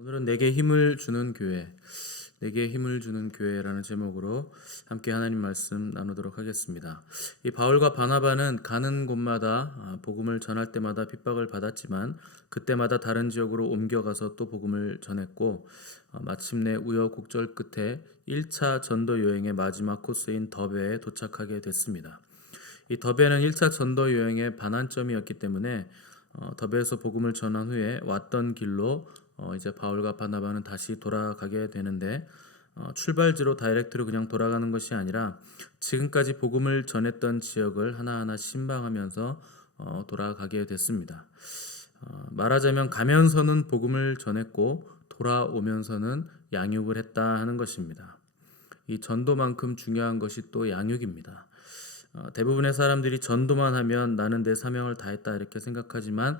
오늘은 내게 힘을 주는 교회, 내게 힘을 주는 교회라는 제목으로 함께 하나님 말씀 나누도록 하겠습니다. 이 바울과 바나바는 가는 곳마다 복음을 전할 때마다 핍박을 받았지만 그때마다 다른 지역으로 옮겨가서 또 복음을 전했고 마침내 우여곡절 끝에 1차 전도 여행의 마지막 코스인 더베에 도착하게 됐습니다. 이 더베는 1차 전도 여행의 반환점이었기 때문에 더베에서 복음을 전한 후에 왔던 길로 이제 바울과 바나바는 다시 돌아가게 되는데 출발지로 다이렉트로 그냥 돌아가는 것이 아니라 지금까지 복음을 전했던 지역을 하나하나 신방하면서 돌아가게 됐습니다. 말하자면 가면서는 복음을 전했고 돌아오면서는 양육을 했다 하는 것입니다. 이 전도만큼 중요한 것이 또 양육입니다. 대부분의 사람들이 전도만 하면 나는 내 사명을 다했다 이렇게 생각하지만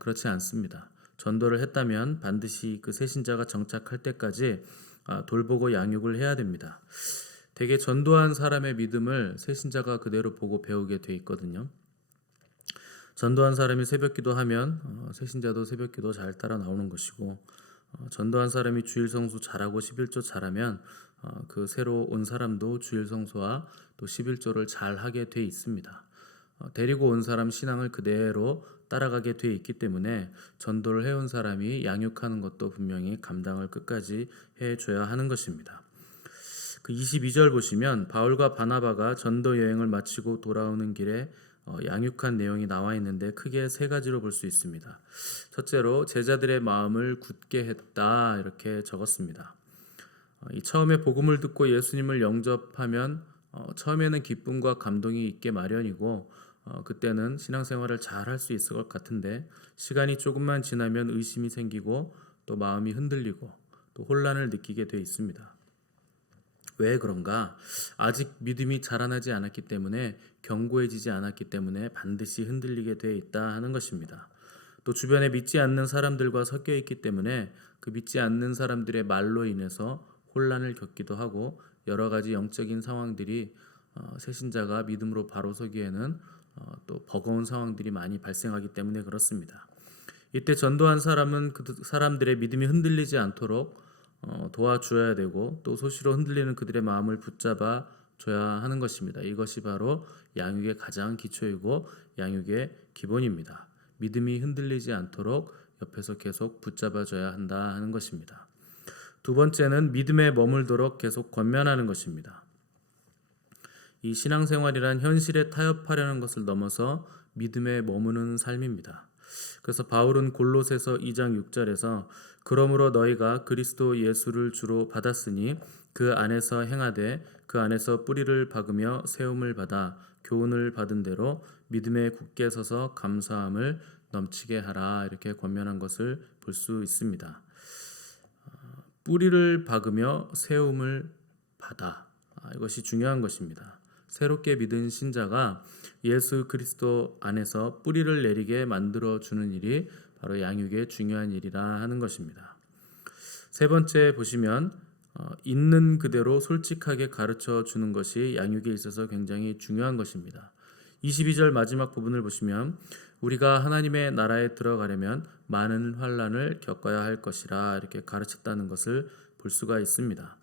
그렇지 않습니다. 전도를 했다면 반드시 그 새신자가 정착할 때까지 돌보고 양육을 해야 됩니다. 대개 전도한 사람의 믿음을 새신자가 그대로 보고 배우게 돼 있거든요. 전도한 사람이 새벽기도 하면 새신자도 새벽기도 잘 따라 나오는 것이고 전도한 사람이 주일 성수 잘하고 11조 잘하면 그 새로 온 사람도 주일 성수와 또 11조를 잘 하게 돼 있습니다. 데리고 온 사람 신앙을 그대로 따라가게 돼 있기 때문에 전도를 해온 사람이 양육하는 것도 분명히 감당을 끝까지 해줘야 하는 것입니다. 그 22절 보시면 바울과 바나바가 전도 여행을 마치고 돌아오는 길에 양육한 내용이 나와 있는데 크게 세 가지로 볼 수 있습니다. 첫째로 제자들의 마음을 굳게 했다 이렇게 적었습니다. 이 처음에 복음을 듣고 예수님을 영접하면 처음에는 기쁨과 감동이 있게 마련이고 그때는 신앙생활을 잘 할 수 있을 것 같은데 시간이 조금만 지나면 의심이 생기고 또 마음이 흔들리고 또 혼란을 느끼게 돼 있습니다. 왜 그런가? 아직 믿음이 자라나지 않았기 때문에 견고해지지 않았기 때문에 반드시 흔들리게 돼 있다 하는 것입니다. 또 주변에 믿지 않는 사람들과 섞여 있기 때문에 그 믿지 않는 사람들의 말로 인해서 혼란을 겪기도 하고 여러 가지 영적인 상황들이 새신자가 믿음으로 바로 서기에는 또 버거운 상황들이 많이 발생하기 때문에 그렇습니다. 이때 전도한 사람은 그 사람들의 믿음이 흔들리지 않도록 도와줘야 되고 또 소시로 흔들리는 그들의 마음을 붙잡아 줘야 하는 것입니다. 이것이 바로 양육의 가장 기초이고 양육의 기본입니다. 믿음이 흔들리지 않도록 옆에서 계속 붙잡아 줘야 한다 하는 것입니다. 두 번째는 믿음에 머물도록 계속 권면하는 것입니다. 이 신앙생활이란 현실에 타협하려는 것을 넘어서 믿음에 머무는 삶입니다. 그래서 바울은 골로새서 2장 6절에서 그러므로 너희가 그리스도 예수를 주로 받았으니 그 안에서 행하되 그 안에서 뿌리를 박으며 세움을 받아 교훈을 받은 대로 믿음에 굳게 서서 감사함을 넘치게 하라 이렇게 권면한 것을 볼 수 있습니다. 뿌리를 박으며 세움을 받아 이것이 중요한 것입니다. 새롭게 믿은 신자가 예수 그리스도 안에서 뿌리를 내리게 만들어주는 일이 바로 양육의 중요한 일이라 하는 것입니다. 세 번째 보시면 있는 그대로 솔직하게 가르쳐 주는 것이 양육에 있어서 굉장히 중요한 것입니다. 22절 마지막 부분을 보시면 우리가 하나님의 나라에 들어가려면 많은 환난을 겪어야 할 것이라 이렇게 가르쳤다는 것을 볼 수가 있습니다.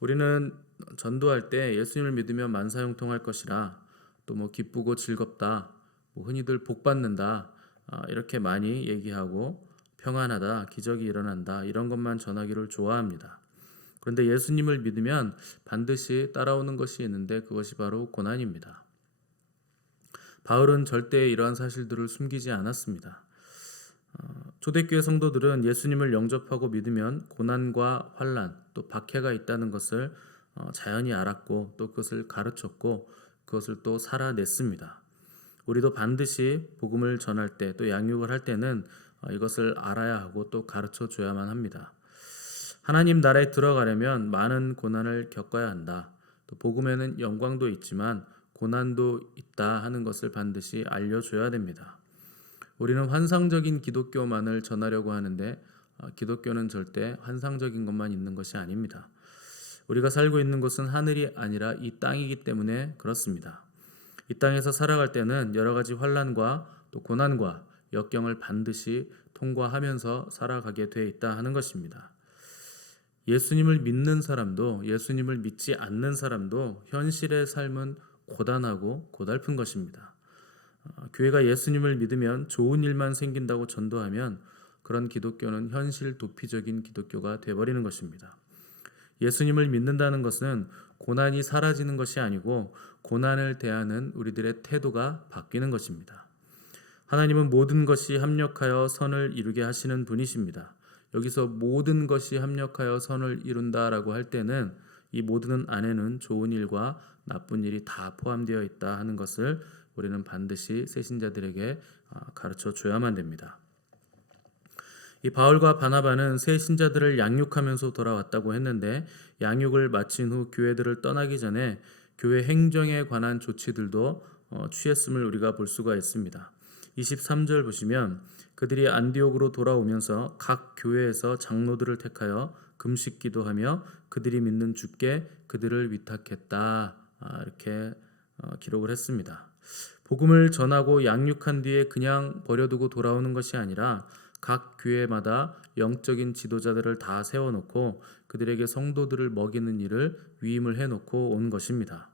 우리는 전도할 때 예수님을 믿으면 만사형통할 것이라 또 뭐 기쁘고 즐겁다, 뭐 흔히들 복 받는다 이렇게 많이 얘기하고 평안하다, 기적이 일어난다 이런 것만 전하기를 좋아합니다. 그런데 예수님을 믿으면 반드시 따라오는 것이 있는데 그것이 바로 고난입니다. 바울은 절대 이러한 사실들을 숨기지 않았습니다. 초대교회 성도들은 예수님을 영접하고 믿으면 고난과 환난 또 박해가 있다는 것을 자연히 알았고 또 그것을 가르쳤고 그것을 또 살아냈습니다. 우리도 반드시 복음을 전할 때 또 양육을 할 때는 이것을 알아야 하고 또 가르쳐 줘야만 합니다. 하나님 나라에 들어가려면 많은 고난을 겪어야 한다. 또 복음에는 영광도 있지만 고난도 있다 하는 것을 반드시 알려줘야 됩니다. 우리는 환상적인 기독교만을 전하려고 하는데 기독교는 절대 환상적인 것만 있는 것이 아닙니다. 우리가 살고 있는 곳은 하늘이 아니라 이 땅이기 때문에 그렇습니다. 이 땅에서 살아갈 때는 여러 가지 환난과 또 고난과 역경을 반드시 통과하면서 살아가게 돼 있다 하는 것입니다. 예수님을 믿는 사람도 예수님을 믿지 않는 사람도 현실의 삶은 고단하고 고달픈 것입니다. 교회가 예수님을 믿으면 좋은 일만 생긴다고 전도하면 그런 기독교는 현실 도피적인 기독교가 되어버리는 것입니다. 예수님을 믿는다는 것은 고난이 사라지는 것이 아니고 고난을 대하는 우리들의 태도가 바뀌는 것입니다. 하나님은 모든 것이 합력하여 선을 이루게 하시는 분이십니다. 여기서 모든 것이 합력하여 선을 이룬다라고 할 때는 이 모든 안에는 좋은 일과 나쁜 일이 다 포함되어 있다 하는 것을 우리는 반드시 새신자들에게 가르쳐 줘야만 됩니다. 이 바울과 바나바는 새 신자들을 양육하면서 돌아왔다고 했는데 양육을 마친 후 교회들을 떠나기 전에 교회 행정에 관한 조치들도 취했음을 우리가 볼 수가 있습니다. 23절 보시면 그들이 안디옥으로 돌아오면서 각 교회에서 장로들을 택하여 금식 기도하며 그들이 믿는 주께 그들을 위탁했다 이렇게 기록을 했습니다. 복음을 전하고 양육한 뒤에 그냥 버려두고 돌아오는 것이 아니라 각 교회마다 영적인 지도자들을 다 세워놓고 그들에게 성도들을 먹이는 일을 위임을 해놓고 온 것입니다.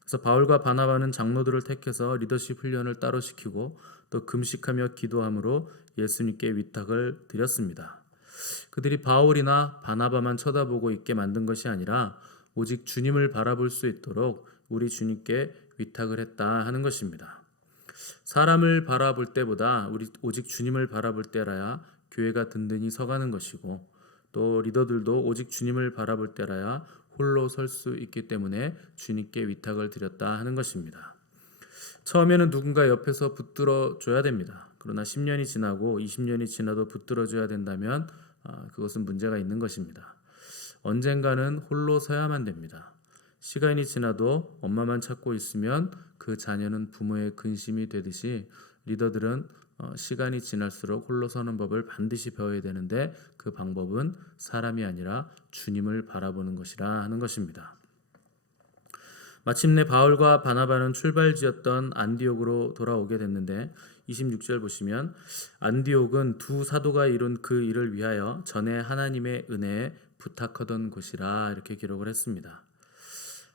그래서 바울과 바나바는 장로들을 택해서 리더십 훈련을 따로 시키고 또 금식하며 기도함으로 예수님께 위탁을 드렸습니다. 그들이 바울이나 바나바만 쳐다보고 있게 만든 것이 아니라 오직 주님을 바라볼 수 있도록 우리 주님께 위탁을 했다 하는 것입니다. 사람을 바라볼 때보다 우리 오직 주님을 바라볼 때라야 교회가 든든히 서가는 것이고 또 리더들도 오직 주님을 바라볼 때라야 홀로 설 수 있기 때문에 주님께 위탁을 드렸다 하는 것입니다. 처음에는 누군가 옆에서 붙들어 줘야 됩니다. 그러나 10년이 지나고 20년이 지나도 붙들어 줘야 된다면 그것은 문제가 있는 것입니다. 언젠가는 홀로 서야만 됩니다. 시간이 지나도 엄마만 찾고 있으면 그 자녀는 부모의 근심이 되듯이 리더들은 시간이 지날수록 홀로 서는 법을 반드시 배워야 되는데 그 방법은 사람이 아니라 주님을 바라보는 것이라 하는 것입니다. 마침내 바울과 바나바는 출발지였던 안디옥으로 돌아오게 됐는데 26절 보시면 안디옥은 두 사도가 이룬 그 일을 위하여 전에 하나님의 은혜에 부탁하던 곳이라 이렇게 기록을 했습니다.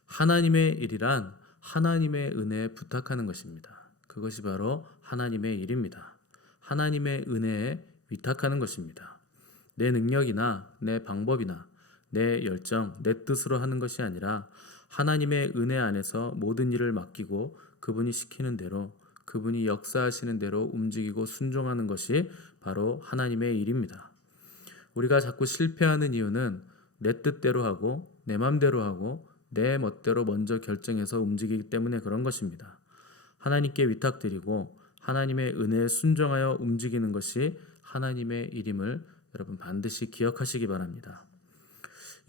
하나님의 일이란 하나님의 은혜에 부탁하는 것입니다. 그것이 바로 하나님의 일입니다. 하나님의 은혜에 위탁하는 것입니다. 내 능력이나 내 방법이나 내 열정, 내 뜻으로 하는 것이 아니라 하나님의 은혜 안에서 모든 일을 맡기고 그분이 시키는 대로 그분이 역사하시는 대로 움직이고 순종하는 것이 바로 하나님의 일입니다. 우리가 자꾸 실패하는 이유는 내 뜻대로 하고 내 맘대로 하고 내 멋대로 먼저 결정해서 움직이기 때문에 그런 것입니다. 하나님께 위탁드리고 하나님의 은혜에 순종하여 움직이는 것이 하나님의 일임을 여러분 반드시 기억하시기 바랍니다.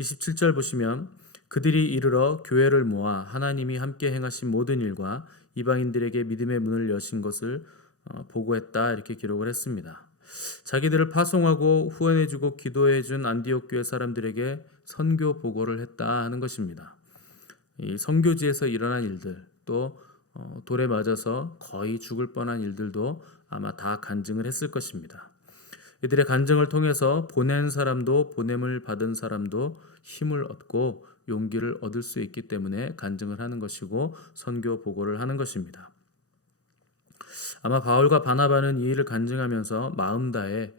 27절 보시면 그들이 이르러 교회를 모아 하나님이 함께 행하신 모든 일과 이방인들에게 믿음의 문을 여신 것을 보고했다 이렇게 기록을 했습니다. 자기들을 파송하고 후원해주고 기도해준 안디옥 교회 사람들에게 선교 보고를 했다 하는 것입니다. 이 선교지에서 일어난 일들 또 돌에 맞아서 거의 죽을 뻔한 일들도 아마 다 간증을 했을 것입니다. 이들의 간증을 통해서 보낸 사람도 보냄을 받은 사람도 힘을 얻고 용기를 얻을 수 있기 때문에 간증을 하는 것이고 선교 보고를 하는 것입니다. 아마 바울과 바나바는 이 일을 간증하면서 마음 다해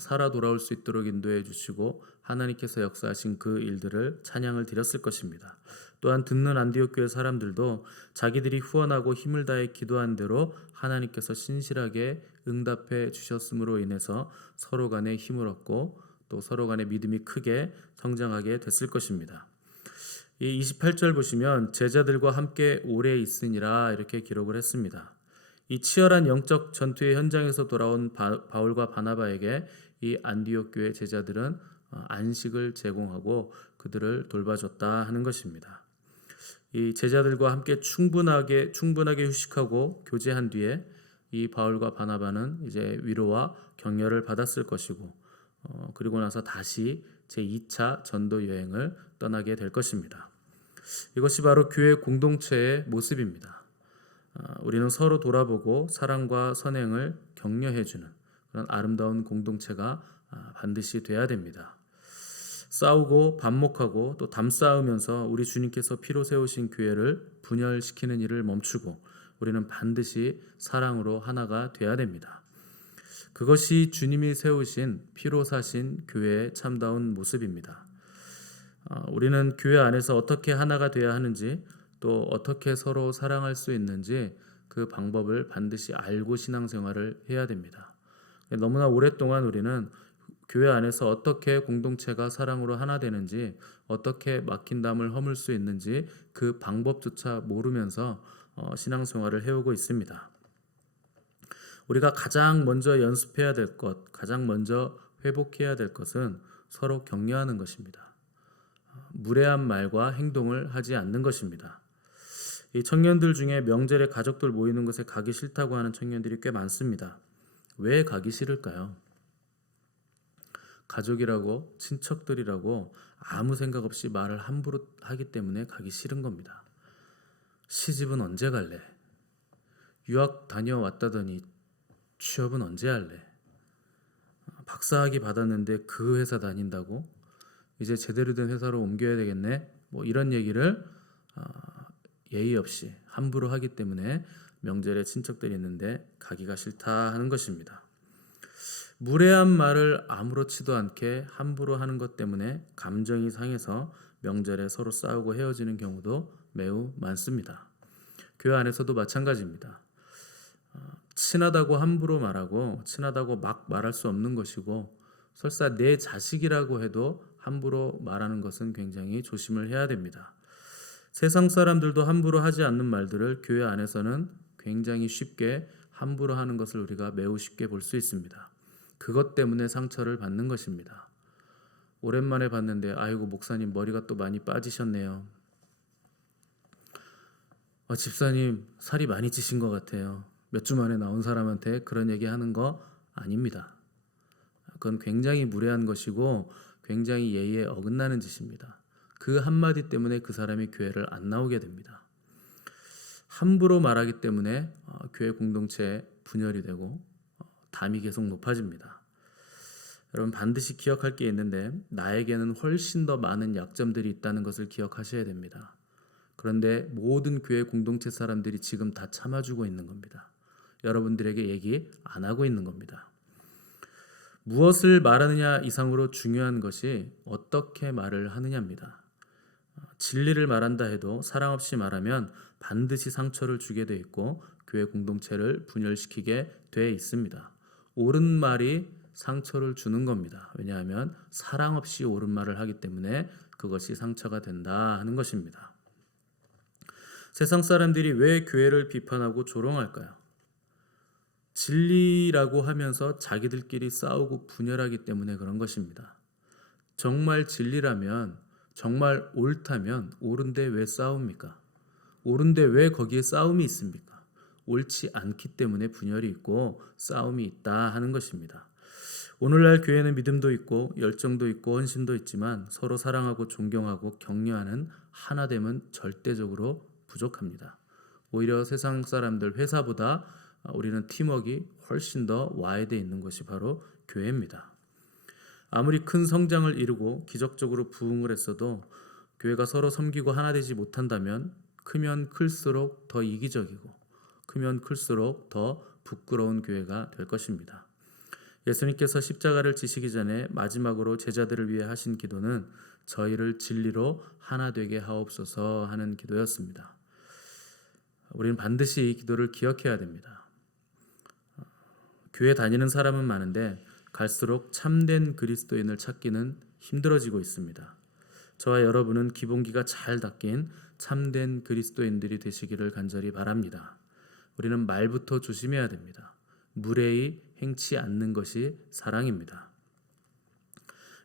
살아 돌아올 수 있도록 인도해 주시고 하나님께서 역사하신 그 일들을 찬양을 드렸을 것입니다. 또한 듣는 안디옥 교회 사람들도 자기들이 후원하고 힘을 다해 기도한 대로 하나님께서 신실하게 응답해 주셨음으로 인해서 서로 간에 힘을 얻고 또 서로 간의 믿음이 크게 성장하게 됐을 것입니다. 이 28절 보시면 제자들과 함께 오래 있으니라 이렇게 기록을 했습니다. 이 치열한 영적 전투의 현장에서 돌아온 바울과 바나바에게 이 안디옥 교회 제자들은 안식을 제공하고 그들을 돌봐줬다 하는 것입니다. 이 제자들과 함께 충분하게 휴식하고 교제한 뒤에 이 바울과 바나바는 이제 위로와 격려를 받았을 것이고 그리고 나서 다시 제2차 전도 여행을 떠나게 될 것입니다. 이것이 바로 교회 공동체의 모습입니다. 우리는 서로 돌아보고 사랑과 선행을 격려해주는 그런 아름다운 공동체가 반드시 돼야 됩니다. 싸우고 반목하고 또 담싸우면서 우리 주님께서 피로 세우신 교회를 분열시키는 일을 멈추고 우리는 반드시 사랑으로 하나가 돼야 됩니다. 그것이 주님이 세우신 피로 사신 교회의 참다운 모습입니다. 우리는 교회 안에서 어떻게 하나가 돼야 하는지 또 어떻게 서로 사랑할 수 있는지 그 방법을 반드시 알고 신앙생활을 해야 됩니다. 너무나 오랫동안 우리는 교회 안에서 어떻게 공동체가 사랑으로 하나 되는지, 어떻게 막힌 담을 허물 수 있는지 그 방법조차 모르면서 신앙생활을 해오고 있습니다. 우리가 가장 먼저 연습해야 될 것, 가장 먼저 회복해야 될 것은 서로 격려하는 것입니다. 무례한 말과 행동을 하지 않는 것입니다. 이 청년들 중에 명절에 가족들 모이는 것에 가기 싫다고 하는 청년들이 꽤 많습니다. 왜 가기 싫을까요? 가족이라고 친척들이라고 아무 생각 없이 말을 함부로 하기 때문에 가기 싫은 겁니다. 시집은 언제 갈래? 유학 다녀왔다더니 취업은 언제 할래? 박사학위 받았는데 그 회사 다닌다고? 이제 제대로 된 회사로 옮겨야 되겠네? 이런 얘기를 예의 없이 함부로 하기 때문에 명절에 친척들이 있는데 가기가 싫다 하는 것입니다. 무례한 말을 아무렇지도 않게 함부로 하는 것 때문에 감정이 상해서 명절에 서로 싸우고 헤어지는 경우도 매우 많습니다. 교회 안에서도 마찬가지입니다. 친하다고 함부로 말하고 친하다고 막 말할 수 없는 것이고 설사 내 자식이라고 해도 함부로 말하는 것은 굉장히 조심을 해야 됩니다. 세상 사람들도 함부로 하지 않는 말들을 교회 안에서는 굉장히 쉽게 함부로 하는 것을 우리가 매우 쉽게 볼 수 있습니다. 그것 때문에 상처를 받는 것입니다. 오랜만에 봤는데 아이고 목사님 머리가 또 많이 빠지셨네요. 집사님 살이 많이 찌신 것 같아요. 몇 주 만에 나온 사람한테 그런 얘기 하는 거 아닙니다. 그건 굉장히 무례한 것이고 굉장히 예의에 어긋나는 짓입니다. 그 한마디 때문에 그 사람이 교회를 안 나오게 됩니다. 함부로 말하기 때문에 교회 공동체에 분열이 되고 담이 계속 높아집니다. 여러분 반드시 기억할 게 있는데 나에게는 훨씬 더 많은 약점들이 있다는 것을 기억하셔야 됩니다. 그런데 모든 교회 공동체 사람들이 지금 다 참아주고 있는 겁니다. 여러분들에게 얘기 안 하고 있는 겁니다. 무엇을 말하느냐 이상으로 중요한 것이 어떻게 말을 하느냐입니다. 진리를 말한다 해도 사랑 없이 말하면 반드시 상처를 주게 돼 있고 교회 공동체를 분열시키게 돼 있습니다. 옳은 말이 상처를 주는 겁니다. 왜냐하면 사랑 없이 옳은 말을 하기 때문에 그것이 상처가 된다 하는 것입니다. 세상 사람들이 왜 교회를 비판하고 조롱할까요? 진리라고 하면서 자기들끼리 싸우고 분열하기 때문에 그런 것입니다. 정말 진리라면, 정말 옳다면 옳은데 왜 싸웁니까? 옳은데 왜 거기에 싸움이 있습니까? 옳지 않기 때문에 분열이 있고 싸움이 있다 하는 것입니다. 오늘날 교회는 믿음도 있고 열정도 있고 헌신도 있지만 서로 사랑하고 존경하고 격려하는 하나됨은 절대적으로 부족합니다. 오히려 세상 사람들 회사보다 우리는 팀워크가 훨씬 더 와해되어 있는 것이 바로 교회입니다. 아무리 큰 성장을 이루고 기적적으로 부흥을 했어도 교회가 서로 섬기고 하나 되지 못한다면 크면 클수록 더 이기적이고 크면 클수록 더 부끄러운 교회가 될 것입니다. 예수님께서 십자가를 지시기 전에 마지막으로 제자들을 위해 하신 기도는 저희를 진리로 하나 되게 하옵소서 하는 기도였습니다. 우리는 반드시 이 기도를 기억해야 됩니다. 교회 다니는 사람은 많은데 갈수록 참된 그리스도인을 찾기는 힘들어지고 있습니다. 저와 여러분은 기본기가 잘 닦인 참된 그리스도인들이 되시기를 간절히 바랍니다. 우리는 말부터 조심해야 됩니다. 무례히 행치 않는 것이 사랑입니다.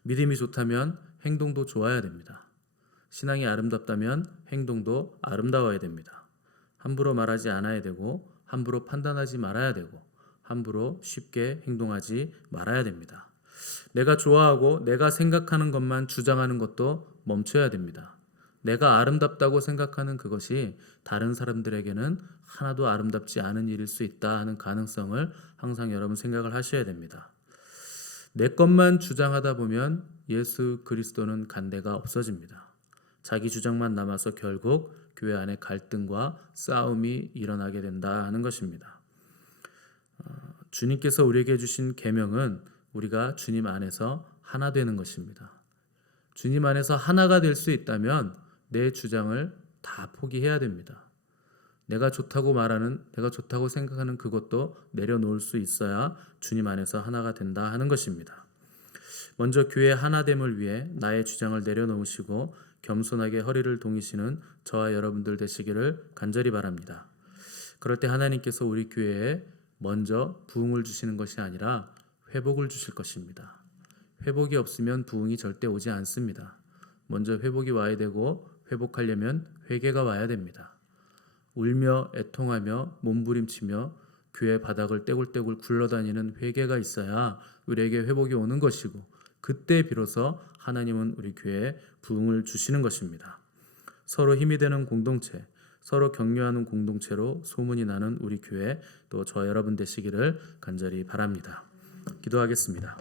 믿음이 좋다면 행동도 좋아야 됩니다. 신앙이 아름답다면 행동도 아름다워야 됩니다. 함부로 말하지 않아야 되고 함부로 판단하지 말아야 되고 함부로 쉽게 행동하지 말아야 됩니다. 내가 좋아하고 내가 생각하는 것만 주장하는 것도 멈춰야 됩니다. 내가 아름답다고 생각하는 그것이 다른 사람들에게는 하나도 아름답지 않은 일일 수 있다 하는 가능성을 항상 여러분 생각을 하셔야 됩니다. 내 것만 주장하다 보면 예수 그리스도는 간대가 없어집니다. 자기 주장만 남아서 결국 교회 안에 갈등과 싸움이 일어나게 된다 하는 것입니다. 주님께서 우리에게 주신 계명은 우리가 주님 안에서 하나 되는 것입니다. 주님 안에서 하나가 될 수 있다면 내 주장을 다 포기해야 됩니다. 내가 좋다고 생각하는 그것도 내려놓을 수 있어야 주님 안에서 하나가 된다 하는 것입니다. 먼저 교회 하나됨을 위해 나의 주장을 내려놓으시고 겸손하게 허리를 동이시는 저와 여러분들 되시기를 간절히 바랍니다. 그럴 때 하나님께서 우리 교회에 먼저 부흥을 주시는 것이 아니라 회복을 주실 것입니다. 회복이 없으면 부흥이 절대 오지 않습니다. 먼저 회복이 와야 되고 회복하려면 회개가 와야 됩니다. 울며 애통하며 몸부림치며 교회 바닥을 떼굴떼굴 굴러다니는 회개가 있어야 우리에게 회복이 오는 것이고 그때 비로소 하나님은 우리 교회에 부흥을 주시는 것입니다. 서로 힘이 되는 공동체, 서로 격려하는 공동체로 소문이 나는 우리 교회 또 저 여러분 되시기를 간절히 바랍니다. 기도하겠습니다.